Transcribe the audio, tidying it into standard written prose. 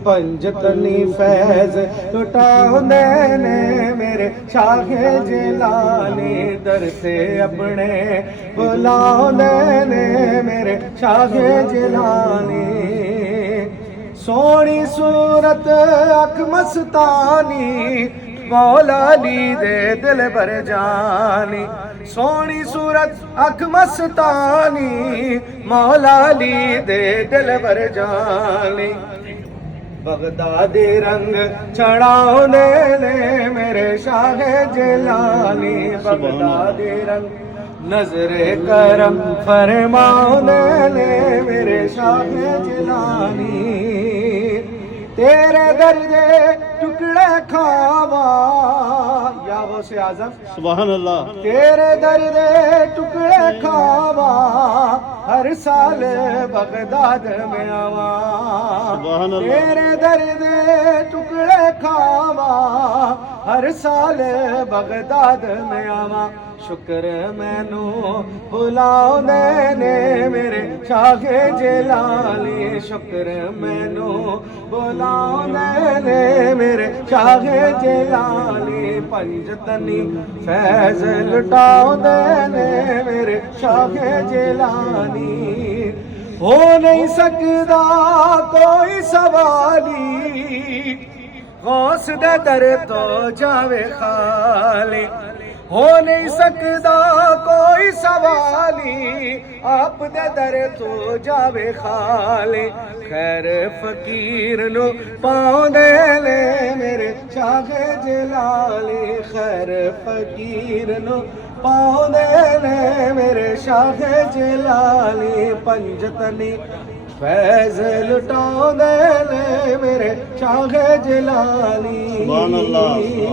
पंजतनी फैज लुटाउंदे ने मेरे शाहे जिलानी दर से अपने बुलाउंदे ने मेरे शाहे जिलानी। सोनी सूरत अख मस्तानी मौला ली दे दिल भर जानी। सोनी सूरत अख मस्तानी मौला ली दे दिल भर जानी। बगदादी रंग चढ़ाने ने मेरे शाहे जिलानी। बगदादी रंग नजरे करम फरमाने ने मेरे शाहे जिलानी। तेरे दर्दे टुकड़े खावा या वो से आजम सुभान अल्लाह। तेरे दर्दे टुकड़े खावा हर साल बगदाद में आवा। सुभान अल्लाह। तेरे दर्दे टुकड़े खावा हर साल बगदाद में आवा। शुक्र मैनू बुलाउंदे ने मेरे शाहे जिलानी। शुक्र मैनू बुलाउंदे ने मेरे शाहे जिलानी। पंजतनी फैज लुटाउंदे ने मेरे शाहे जिलानी। हो नहीं सकदा कोई सवाली गौस दे दर तो जावे खाली। हो नहीं सकदा कोई सवाली आप दे दर तो जावे खाली। खैर फकीर नु पाउंदे ने मेरे शाहे जिलानी। खैर फकीर नु पाउंदे ने मेरे शाहे जिलानी। पंजतनी फैज लुटाउंदे ने मेरे शाहे जिलानी। सुभान अल्लाह।